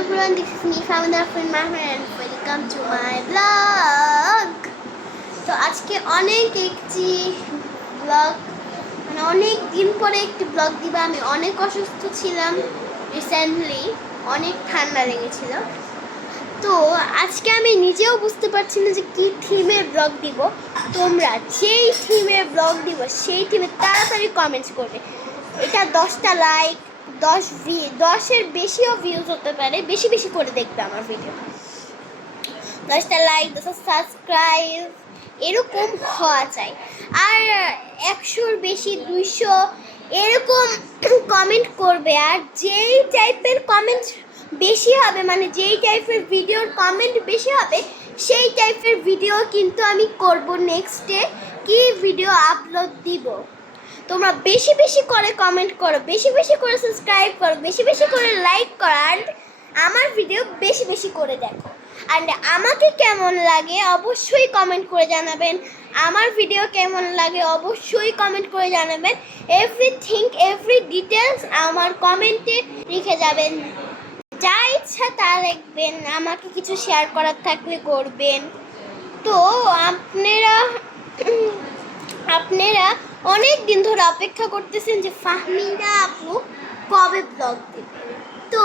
everyone, this is me, Famina friend Mahmoud, and welcome to my vlog. তো আজকে একটি blog মানে অনেক দিন পরে একটি ব্লগ দিব। আমি অনেক অসুস্থ ছিলাম রিসেন্টলি, অনেক ঠান্ডা লেগেছিল। তো আজকে আমি নিজেও বুঝতে পারছি না যে কি থিমের ব্লগ দিব। তোমরা যেই থিমের ব্লগ দিব সেই থিমে তাড়াতাড়ি কমেন্টস করবে। এটা 10টা লাইক, 10-এর বেশিও ভিউজ হতে পারে, বেশি বেশি করে দেখবে আমার ভিডিও। 10টা লাইক, 10টা সাবস্ক্রাইব এরকম হওয়া চাই। আর 100-র বেশি, 200 এরকম কমেন্ট করবে। আর যেই টাইপের কমেন্ট বেশি হবে, মানে যেই টাইপের ভিডিওর কমেন্ট বেশি হবে সেই টাইপের ভিডিও কিন্তু আমি করব। নেক্সটে কি ভিডিও আপলোড দিব। তোমরা বেশি বেশি করে কমেন্ট করো, বেশি বেশি করে সাবস্ক্রাইব করো, বেশি বেশি করে লাইক করো, অ্যান্ড আমার ভিডিও বেশি বেশি করে দেখো। অ্যান্ড আমাকে কেমন লাগে অবশ্যই কমেন্ট করে জানাবেন। আমার ভিডিও কেমন লাগে অবশ্যই কমেন্ট করে জানাবেন। এভরিথিং, এভরি ডিটেলস আমার কমেন্টে লিখে যাবেন। যা ইচ্ছা তা লিখবেন, আমাকে কিছু শেয়ার করার থাকলে করবেন। তো আপনারা অনেক দিন ধরে অপেক্ষা করতেছেন যে ফাহমিনা আপু কবে ব্লগ দেবে। তো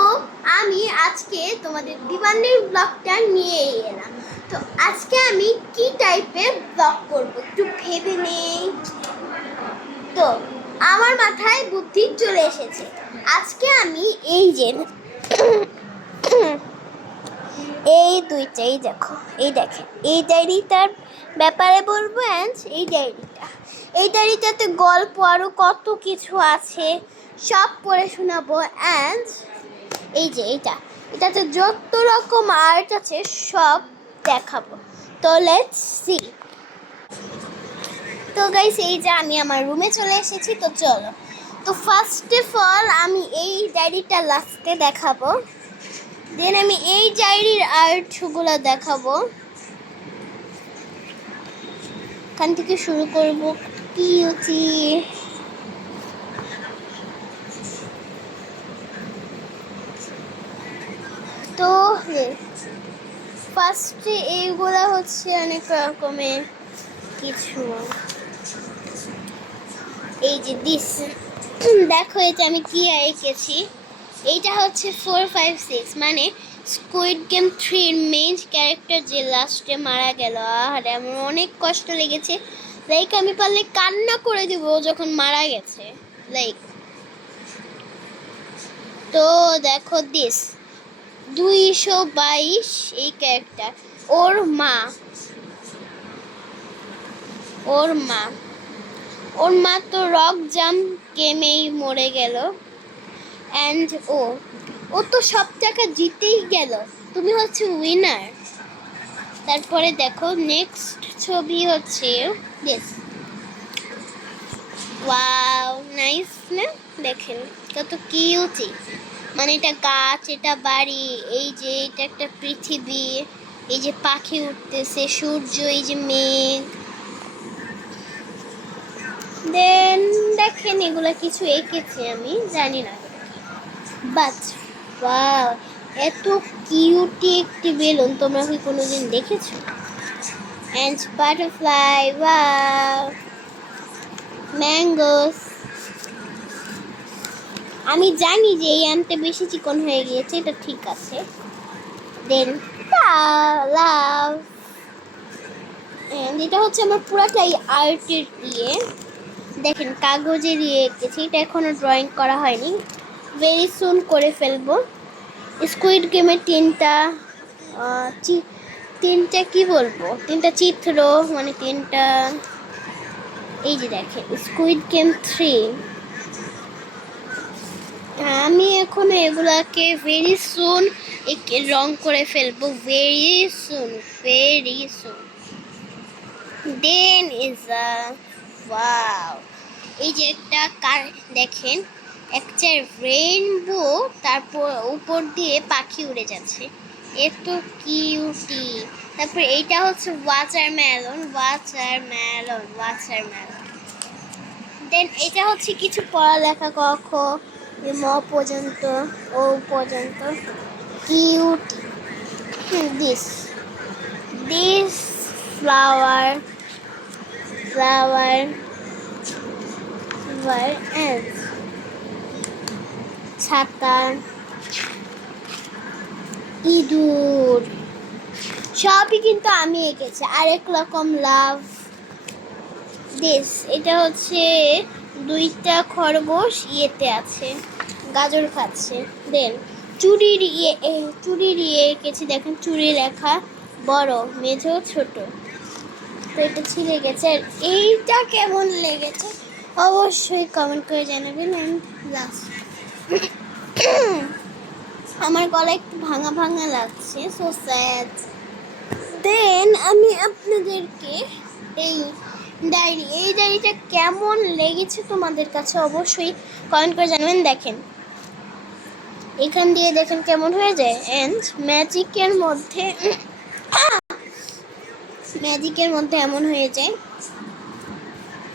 আমি আজকে তোমাদের দিওয়ানের ব্লগটা নিয়ে এলাম। তো আজকে আমি কি টাইপের ব্লগ করব একটু ভেবে নেই। তো আমার মাথায় বুদ্ধি চলে এসেছে। আজকে আমি এই যে এই দুইটাই দেখো, এই দেখেন, এই ডায়েরিটার ব্যাপারে বলবো। অ্যান্ড এই ডায়েরিটাতে গল্প আরও কত কিছু আছে সব পড়ে শোনাবো। অ্যান্ড এই যে এটাতে যত রকম আর্ট আছে সব দেখাবো। তো লেটস সি। তো গাইস, এই যে আমি আমার রুমে চলে এসেছি। তো চলো, তো ফার্স্ট অফ অল আমি এই ডায়েরিটা লাস্টে দেখাবো। দেন আমি এই ডায়েরির আর্টগুলো দেখাবো। এখান থেকে শুরু করব। কিউটি তো ফার্স্টে এইগুলো হচ্ছে অনেক রকমের কিছু। এই যে দিস দেখো, এটা আমি কি এঁকেছি। এইটা হচ্ছে 4, 5, 6 মানে স্কুইড গেম 3-এর মেইন ক্যারেক্টার যে লাস্টে মারা গেল। আর আমার অনেক কষ্ট লেগেছে। লাইক আমি পারলে কান্না করে দেব যখন মারা গেছে। লাইক তো দেখো দিস 222 এই ক্যারেক্টার, ওর মা তো রক জাম্প গেমেই মরে গেল। অ্যান্ড ও তো সব টাকা জিতেই গেল, তুমি হচ্ছে উইনার। তারপরে দেখো নেক্সট ছবি হচ্ছে দিস। ওয়াও, নাইস না? দেখেন কত কিউটি। মানে এটা গাছ, এটা বাড়ি, এই যে এটা একটা পৃথিবী, এই যে পাখি উঠতেছে, সূর্য, এই যে মেঘ। দেন দেখেন এগুলা কিছু এঁকেছি, আমি জানি না বাট ওয়াও, এত কিউটি একটি বেলুন তোমরা কি কোনোদিন দেখেছো? And butterfly, wow, mangoes. আমি জানি যে এই আনতে বেশি চিকন হয়ে গিয়েছে, এটা ঠিক আছে। দেন লাভ, অ্যান্ড এটা হচ্ছে আমার পুরাটাই আর্টের দিয়ে। দেখেন কাগজের দিয়ে এঁকেছি, এটা এখনো ড্রয়িং করা হয়নি, ভেরি সুন করে ফেলবো। স্কুইড গেমের তিনটা কি বলবো, 3টা চিত্র, মানে 3টা। এই যে দেখেন স্কুইড গেম 3। আমি এখন এগুলাকে ভেরি সুন রং করে ফেলবো, very soon. Then is wow, এই যে একটা দেখেন একটা রেইনবো, তারপর উপর দিয়ে পাখি উড়ে যাচ্ছে, এত কিউটি। তারপর এইটা হচ্ছে ওয়াটারমেলন। দেন এটা হচ্ছে কিছু পড়ালেখা, ক খ ম পর্যন্ত, ও পর্যন্ত। cute. This flower flower and ছাতা, ইঁদুর সবই কিন্তু আমি এঁকেছি। আরেক রকম লাভ দিস, এটা হচ্ছে দুইটা খরগোশ ইয়েতে আছে, গাজর খাচ্ছে। দেন চুরির ইয়ে এঁকেছি, দেখেন চুরি লেখা, বড় মেঝো ছোট। তো এটা ছিঁড়ে গেছে। আর এইটা কেমন লেগেছে অবশ্যই কমেন্ট করে জানাবেন। অ্যান্ড লাস্ট আমার গলা একটু ভাঙা ভাঙা লাগছে, সো স্যাড। দেন আমি আপনাদেরকে এই ডায়েরিটা কেমন লেগেছে তোমাদের কাছে অবশ্যই কমেন্ট করে জানাবেন। দেখেন এখান দিয়ে দেখেন কেমন হয়ে যায়। অ্যান্ড ম্যাজিকের মধ্যে এমন হয়ে যায়,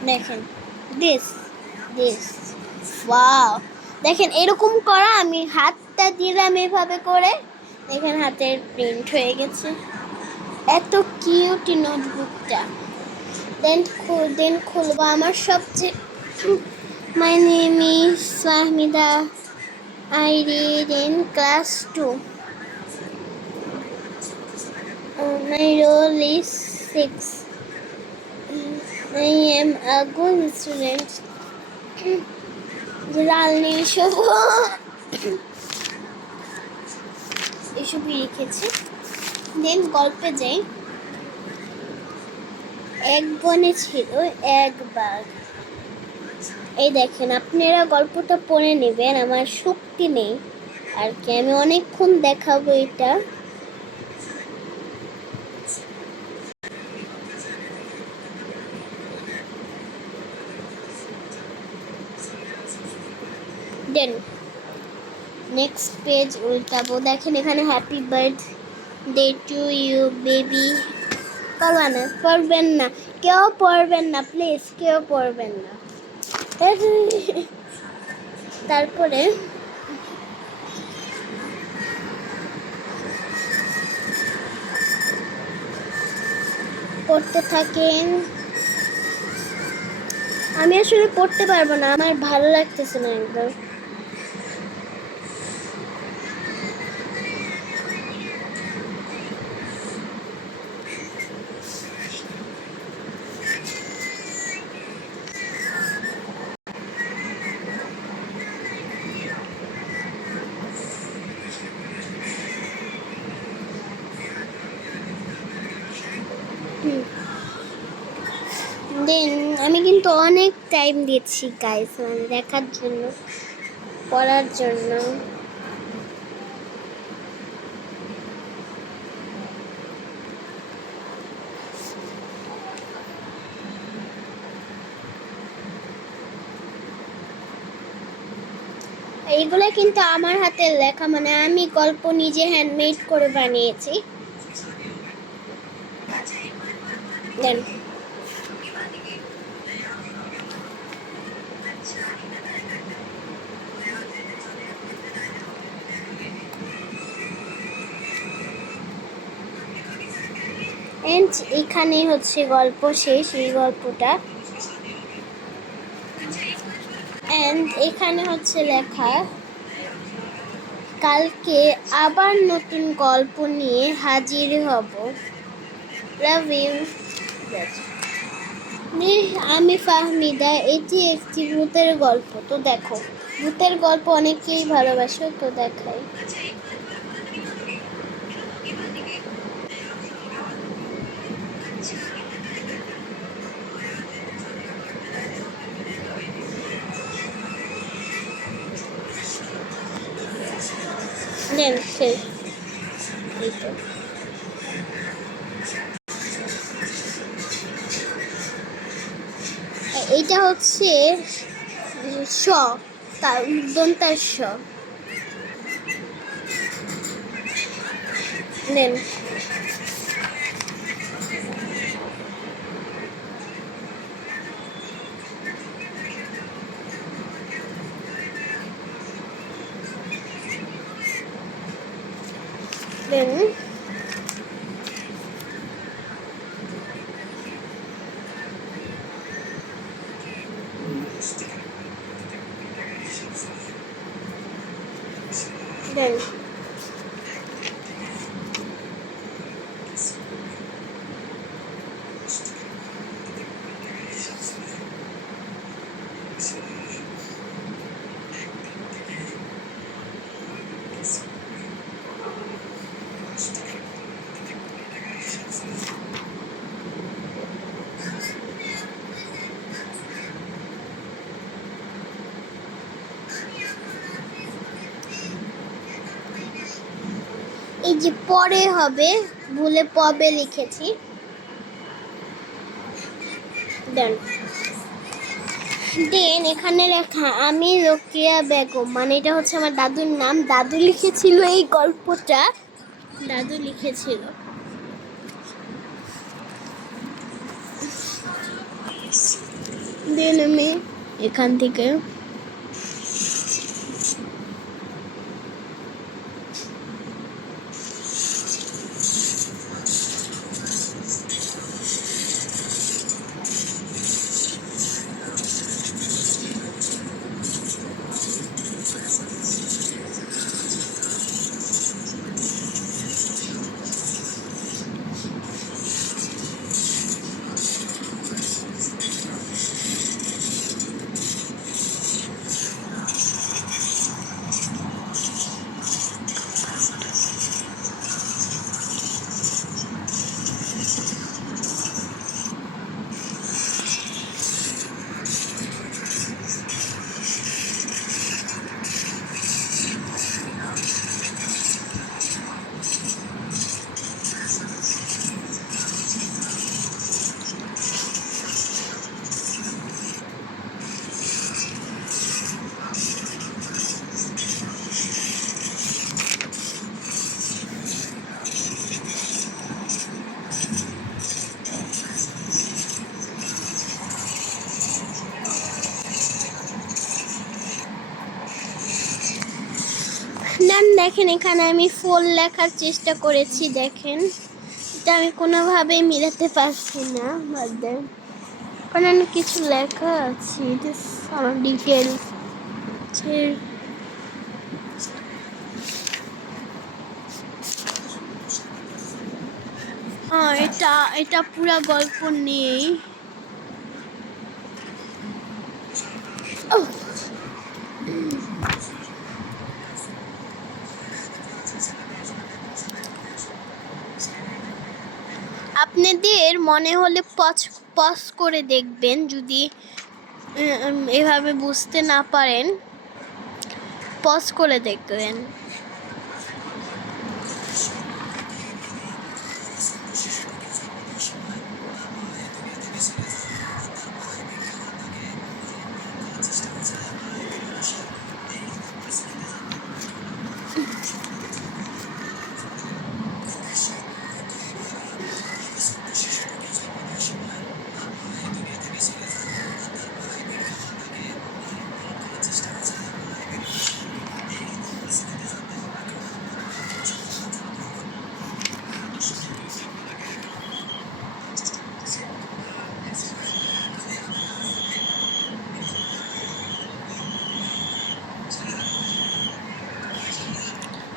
দেখেন দিস ওয়াও। দেখেন এরকম করা, আমি হাতটা দিলাম এভাবে করে, দেখেন হাতের প্রিন্ট হয়ে গেছে। এত কিউট নোটবুকটা। দেন খুলবো আমার সবচেয়ে, my name is Fahmida, I read in class 2. My roll is 6. I am a good student. লাল নীল এসবই লিখেছি। দেন গল্পে যাই। এক বনে ছিল এক বাঘ। এই দেখেন আপনারা গল্পটা পড়ে নেবেন, আমার শক্তি নেই আর কি, আমি অনেকক্ষণ দেখাবো এটা। দেন নেক্সট পেজ উল্টাবো। দেখেন এখানে happy birthday to you baby. পড়বেন না, কেউ পড়বেন না প্লিজ, কেউ পড়বেন না। তারপরে পড়তে থাকেন। আমি আসলে পড়তে পারবো না, আমার ভালো লাগতেছে না একদম। দেন আমি কিন্তু অনেক টাইম দিয়েছি গাইস মানে দেখার জন্য, পড়ার জন্য। এইগুলো কিন্তু আমার হাতের লেখা, মানে আমি গল্প নিজে হ্যান্ডমেড করে বানিয়েছি। দেন এন্ড এখানে হচ্ছে গল্প শেষ, এই গল্পটা। এন্ড এখানে হচ্ছে লেখা, কালকে আবার নতুন গল্প নিয়ে হাজির হব, লাভ ইউ। আমি ফাহমিদা, এটি একটি ভূতের গল্প। তো দেখো ভূতের গল্প অনেকেই ভালোবাসো, তো দেখাই। দেন শেষ। এইটা হচ্ছে স, তার দন্তার স। দেন দেন দেন এই যে পরে হবে, ভুলে পবে লিখেছি। দেন দেন এখানে লেখা আমি রোকেয়া বেগম, মানে এটা হচ্ছে আমার দাদুর নাম। দাদু লিখেছিল এই গল্পটা, দাদু লিখেছিল। দেন আমি এখান থেকে দেন দেখেন এখানে আমি ফুল লেখার চেষ্টা করেছি। দেখেন এটা আমি কোনোভাবেই মিলাতে পারছি না। কারণ কিছু লেখা আছে, আমার ডিটেলস এটা এটা পুরা গল্প নেই। আপনাদের মনে হলে পজ করে দেখবেন, যদি এভাবে বুঝতে না পারেন পজ করে দেখবেন।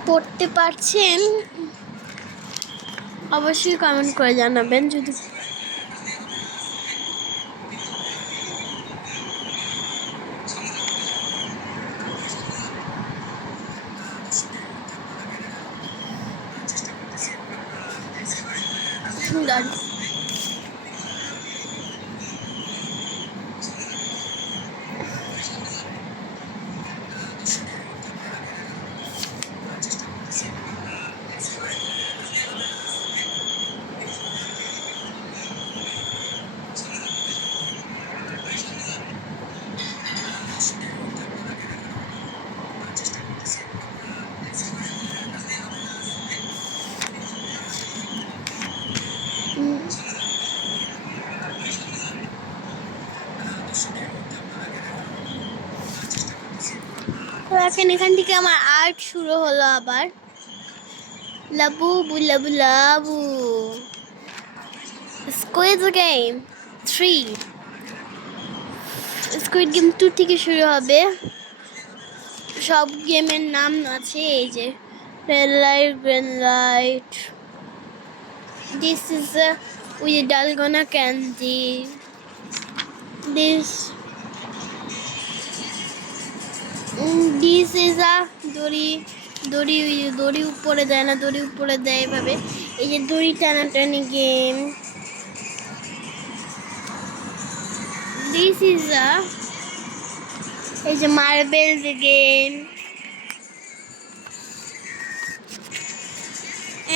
পড়তে পারছেন অবশ্যই কমেন্ট করে জানাবেন। যদি তো এখন এখান থেকে আমার আর্ট শুরু হলো আবার। Labu বুলাবু Labu. Squid game 3, squid game 2 থেকে শুরু হবে। সব গেমের নাম আছে এই যে red light, green light, this is with dalgona candy, this this is a দড়ি, দড়ি দড়ি উপরে দেয় না, দড়ি উপরে দেয় এভাবে। এই যে দড়ি টানাটানি গেম, দিস ইজ আ এই যে marble game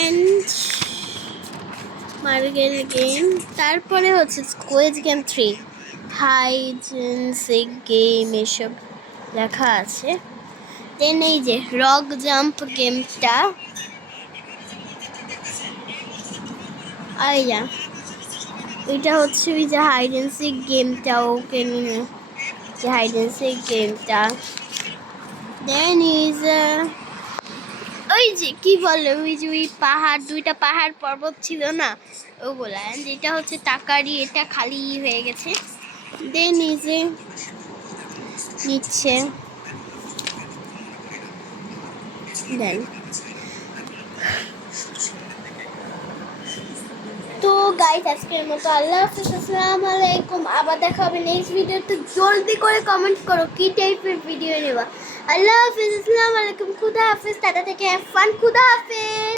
and marble game. তারপরে হচ্ছে squid game 3, hide and seek game এসব লেখা আছে। দেন এই যে রক জাম্প গেমটা, এই যা এটা হচ্ছে ওই যে হাইড এন্ড সিক গেমটা, ওকে নিয়ে যে হাইড এন্ড সিক গেমটা। দেন ইজ ওই যে কি বলে ওই যে ওই পাহাড়, দুইটা পাহাড় পর্বত ছিল না ওগুলা, যেটা হচ্ছে টাকারই, এটা খালি হয়ে গেছে। দেন নিজে নিচ্ছে, দেন তো গাইস আজকের মতো আল্লাহ হাফিজ, আসসালামু আলাইকুম। আবার দেখা হবে নেক্সট ভিডিওতে। জলদি করে কমেন্ট করো কি টাইপের ভিডিও নেবা। আল্লাহ হাফিজ, আসসালামু আলাইকুম, খুদা হাফিজ, টাটা থেকে ফান, খুদা হাফিজ।